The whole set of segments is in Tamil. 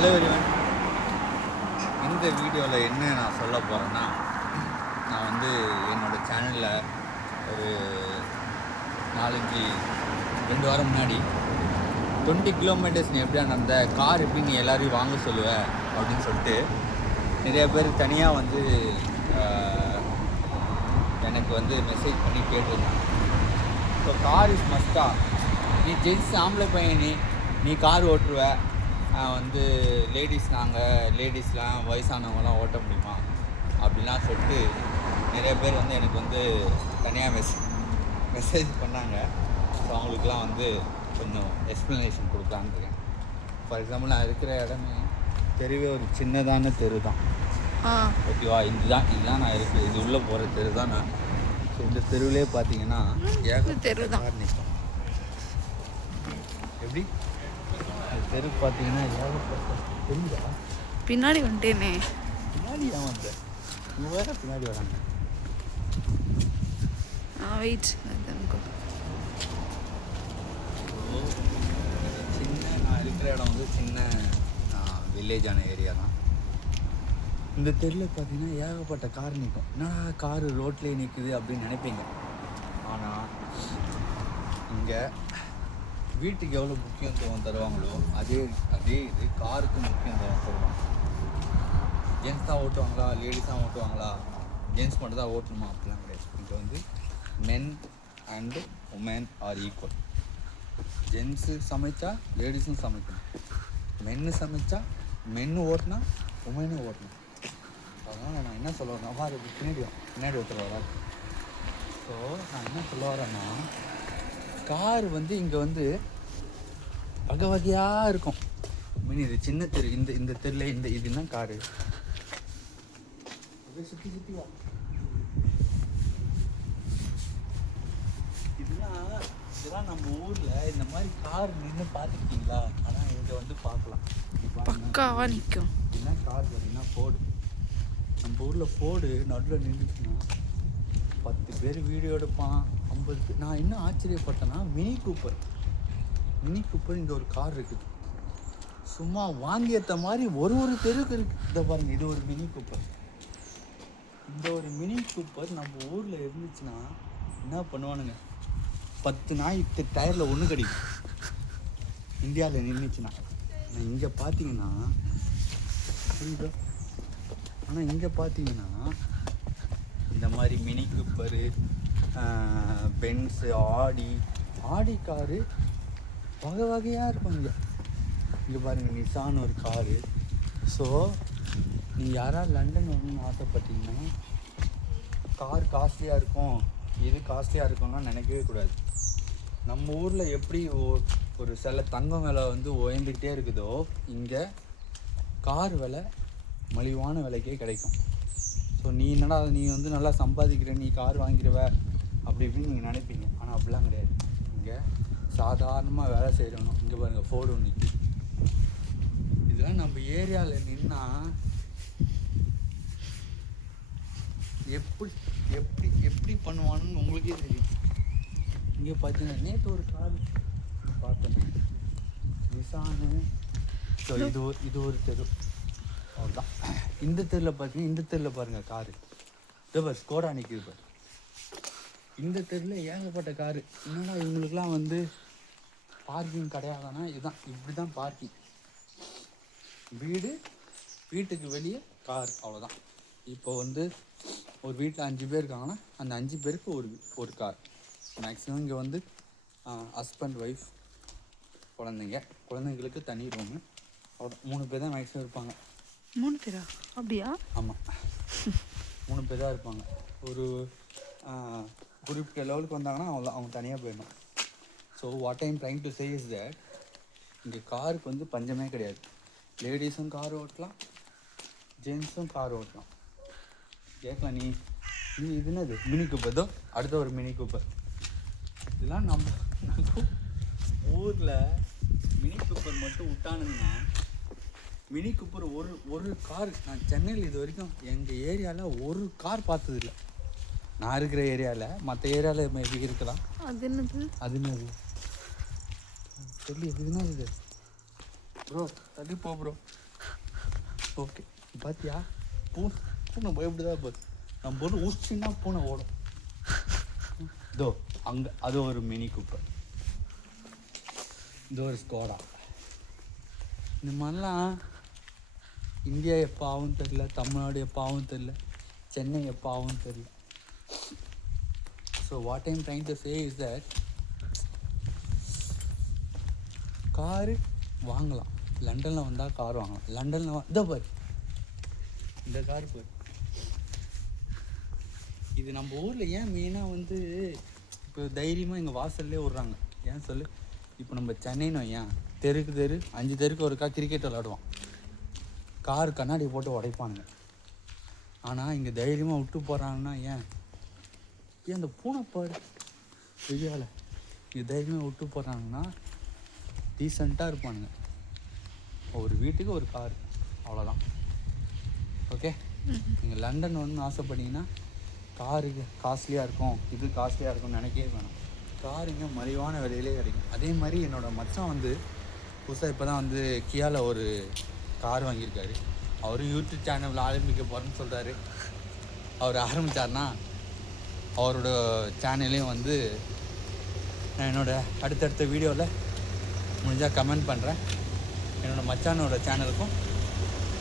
Hello everyone. இந்த வீடியோவில் என்ன நான் சொல்ல போகிறேன்னா, நான் வந்து என்னோடய சேனலில் ஒரு 2 வாரம் முன்னாடி 20 கிலோமீட்டர்ஸ் நீ எப்படியா நடந்த கார் எப்படி நீ எல்லோரையும் வாங்க சொல்லுவ அப்படின்னு சொல்லிட்டு நிறைய பேர் தனியாக வந்து எனக்கு வந்து மெசேஜ் பண்ணி கேட்டிருந்தாங்க. ஸோ கார் இஸ் மஸ்டா, நீ ஜென்ஸ் ஆம்பளை பையன், நீ கார் ஓட்டுருவ, வந்து லேடிஸ்லாம் வயசானவங்களாம் ஓட்ட முடியுமா அப்படிலாம் சொல்லிட்டு நிறைய பேர் வந்து எனக்கு வந்து தனியாக மெசேஜ் பண்ணாங்க. ஸோ அவங்களுக்குலாம் வந்து கொஞ்சம் எக்ஸ்ப்ளனேஷன் கொடுக்கலான்னு இருக்கேன். ஃபார் எக்ஸாம்பிள், நான் இருக்கிற இடமே தெருவே ஒரு சின்னதான தெரு தான், ஓகேவா? இதுதான் நான் இருக்குது, இது உள்ளே போகிற தெரு தான் நான். ஸோ இந்த தெருவிலே பார்த்தீங்கன்னா தெரு தான் நிற்கும். எப்படி தெரு பார்த்தீங்கன்னா தெரியுதா? பின்னாடி வந்துட்டேனே. பின்னாடி ஏன் வந்த? இவங்க வேற பின்னாடி வராங்க. வெயிட், சின்ன நான் இருக்கிற இடம் வந்து சின்ன வில்லேஜான ஏரியா தான். இந்த தெருவில் பார்த்தீங்கன்னா ஏகப்பட்ட கார் நிற்கும். என்னடா காரு ரோட்லேயே நிற்குது அப்படின்னு நினைப்பீங்க. ஆனால் இங்கே வீட்டுக்கு எவ்வளோ முக்கியத்துவம் தருவாங்களோ அதே இது காருக்கு முக்கியத்துவம் தருவாங்க. ஜென்ஸ் தான் ஓட்டுவாங்களா, லேடிஸ் தான் ஓட்டுவாங்களா, ஜென்ஸ் மட்டும் தான் ஓட்டணுமா அப்படிலாம் கிடையாது. இங்கே வந்து men and women are equal. Gents சமைச்சா லேடிஸும் சமைக்கணும், மென்னு சமைச்சா மென்னு ஓட்டினா உமனும் ஓட்டணும். அதனால் நான் என்ன சொல்ல வரேன்னா, பாரு பின்னாடி ஒருத்தர் வராது. ஸோ நான் என்ன சொல்ல வரேன்னா, கார் வந்து இங்கே வந்து வகை வகையாக இருக்கும். மீன் இது சின்ன தெரு, இந்த தெருவில் இதுதான் காரு. சுற்றி வா. இதெல்லாம் நம்ம ஊரில் இந்த மாதிரி கார் நின்று பார்த்துருக்கீங்களா? ஆனால் இங்கே வந்து பார்க்கலாம், பக்காவாக நிற்கும். என்ன கார் பார்த்தீங்கன்னா ஃபோர்டு. நம்ம ஊரில் ஃபோர்டு நடுவில் நின்றுச்சுன்னா 10 பேர் வீடியோ எடுப்பான், 50 பேர். நான் என்ன ஆச்சரியப்பட்டேன்னா, மினி கூப்பர் இங்கே ஒரு கார் இருக்குது. சும்மா வாங்கியத்த மாதிரி ஒரு தெருக்கு இருக்குது. இதை பாருங்கள், இது ஒரு மினி கூப்பர். இந்த ஒரு மினி கூப்பர் நம்ம ஊரில் இருந்துச்சுன்னா என்ன பண்ணுவானுங்க, 10 நாய் டயரில் ஒன்று கிடைக்கும் இந்தியாவில் நின்றுச்சுன்னா. ஆனால் இங்கே பார்த்தீங்கன்னா புரியுதா? ஆனால் இங்கே பார்த்தீங்கன்னா இந்த மாதிரி mini Cooper, Benz, Audi car வகை வகையாக இருக்கும். இங்கே பாருங்கள், நிசான் ஒரு காரு. ஸோ நீ யாராவது லண்டன் வரணும்னு ஆசைப்பட்டீங்கன்னா கார் காஸ்ட்லியாக இருக்கும், இது காஸ்ட்லியாக இருக்கும்லாம் நினைக்கவே கூடாது. நம்ம ஊரில் எப்படி ஒரு சில தங்கம் விலை வந்து உயர்ந்துக்கிட்டே இருக்குதோ, இங்கே கார் விலை மலிவான விலைக்கே கிடைக்கும். ஸோ நீ வந்து நல்லா சம்பாதிக்கிற, நீ கார் வாங்கிடுவ அப்படி இப்படின்னு நீங்கள் நினைப்பீங்க. ஆனால் அப்படிலாம் கிடையாது. இங்கே சாதாரணமாக வேலை செய்கிறோம். இங்கே பாருங்கள், ஃபோர்டு ஒன்று நிற்கிது. இதெல்லாம் நம்ம ஏரியாவில் நின்னா எப்படி பண்ணுவானுன்னு உங்களுக்கே தெரியும். இங்கே பார்த்தீங்கன்னா நேற்று ஒரு கார் பார்த்தேன், நிசானு. ஸோ இது ஒரு தெரு, அவ்வளோதான். இந்த தெருவில் பாருங்கள் காரு. இதோ பாரு, ஸ்கோடா நிற்கிது பாரு. இந்த தெருவில் ஏகப்பட்ட காரு. என்னன்னா இவங்களுக்குலாம் வந்து பார்க்கிங் கிடையாதுன்னா இதுதான், இப்படி தான் பார்க்கிங். வீட்டுக்கு வெளியே கார், அவ்வளோதான். இப்போ வந்து ஒரு வீட்டில் 5 பேர் இருக்காங்கன்னா அந்த 5 பேருக்கு ஒரு கார் மேக்ஸிமம். இங்கே வந்து ஹஸ்பண்ட், ஒய்ஃப், குழந்தைங்களுக்கு தனி ரூமு, அவ்வளோதான். 3 பேர் தான் மேக்ஸிமம் இருப்பாங்க. 3 பேரா? அப்படியா? ஆமாம், 3 பேர் தான் இருப்பாங்க. ஒரு குறிப்பிட்ட லெவலுக்கு வந்தாங்கன்னா அவங்க தனியாக போயிடணும். So what I'm trying to say is that இங்கே காருக்கு வந்து பஞ்சமே கிடையாது. லேடிஸும் கார் ஓட்டலாம், ஜென்ஸும் கார் ஓட்டலாம். கேட்கலாம், நீ இது என்னது மினி கூப்பர்? இதோ அடுத்த ஒரு மினி கூப்பர். இதெல்லாம் நம்ம ஊரில் மினி கூப்பர் மட்டும் விட்டானுங்கன்னா, மினி கூப்பர் ஒரு கார். நான் சென்னையில் இது வரைக்கும் எங்கள் ஏரியாவில் ஒரு கார் பார்த்ததில்லை. நான் இருக்கிற ஏரியாவில், மற்ற ஏரியாவில் மேபி இருக்கலாம். அது என்னது தெரியல. இது என்ன இது ப்ரோ? தள்ளி போ ப்ரோ. ஓகே பார்த்தியா பூனை பயப்படுதா பாரு. நம்ம பொருள் ஊசின்னா பூனை ஓடும். இதோ அங்கே அது ஒரு மினி கூப்பர், இது ஒரு ஸ்கோடா. இந்த மாதிரிலாம் இந்தியா எப்போ ஆகும் தெரில, தமிழ்நாடு எப்போ ஆகும் தெரில, சென்னை எப்போ ஆகும் தெரில. So what I'm trying to say is that car வாங்கலாம். லண்டனில் வந்தால் கார் வாங்கலாம். லண்டனில் இதோ பாரு, இந்த கார் பாரு. இது நம்ம ஊரில் ஏன் மெயினாக வந்து இப்போ தைரியமாக எங்கள் வாசல்லே விட்றாங்க ஏன் சொல்லு. இப்போ நம்ம சென்னைன்னு ஏன் தெருக்கு 5 தெருக்கு ஒருக்கா கிரிக்கெட் விளாடுவான், கார் கண்ணாடி போட்டு உடைப்பானுங்க. ஆனால் இங்கே தைரியமாக விட்டு போகிறாங்கன்னா ஏன் அந்த பூனை பாரு வெளியால் இங்கே தைரியமாக விட்டு போகிறாங்கன்னா டீசெண்டாக இருப்பானுங்க. ஒரு வீட்டுக்கு ஒரு கார், அவ்வளோதான். ஓகே, நீங்கள் லண்டன் வந்து ஆசைப்பட்டீங்கன்னா காருக்கு காஸ்ட்லியாக இருக்கும், இது காஸ்ட்லியாக இருக்கும்னு நினைக்கவே வேணாம். கார் இங்கே மலிவான விலையிலே கிடைக்கும். அதே மாதிரி என்னோடய மச்சான் வந்து புதுசாக இப்போ தான் வந்து கியாவில் ஒரு கார் வாங்கியிருக்காரு. அவரும் யூடியூப் சேனல் ஆரம்பிக்க போகிறேன்னு சொல்கிறாரு. அவர் ஆரம்பித்தார்னா அவரோட சேனலையும் வந்து நான் என்னோடய அடுத்தடுத்த வீடியோவில் முடிஞ்சால் கமெண்ட் பண்ணுறேன். என்னோடய மச்சானோட சேனலுக்கும்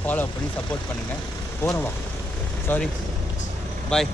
ஃபாலோ பண்ணி சப்போர்ட் பண்ணுங்கள். போகிறோம் வா, சாரி, பாய்.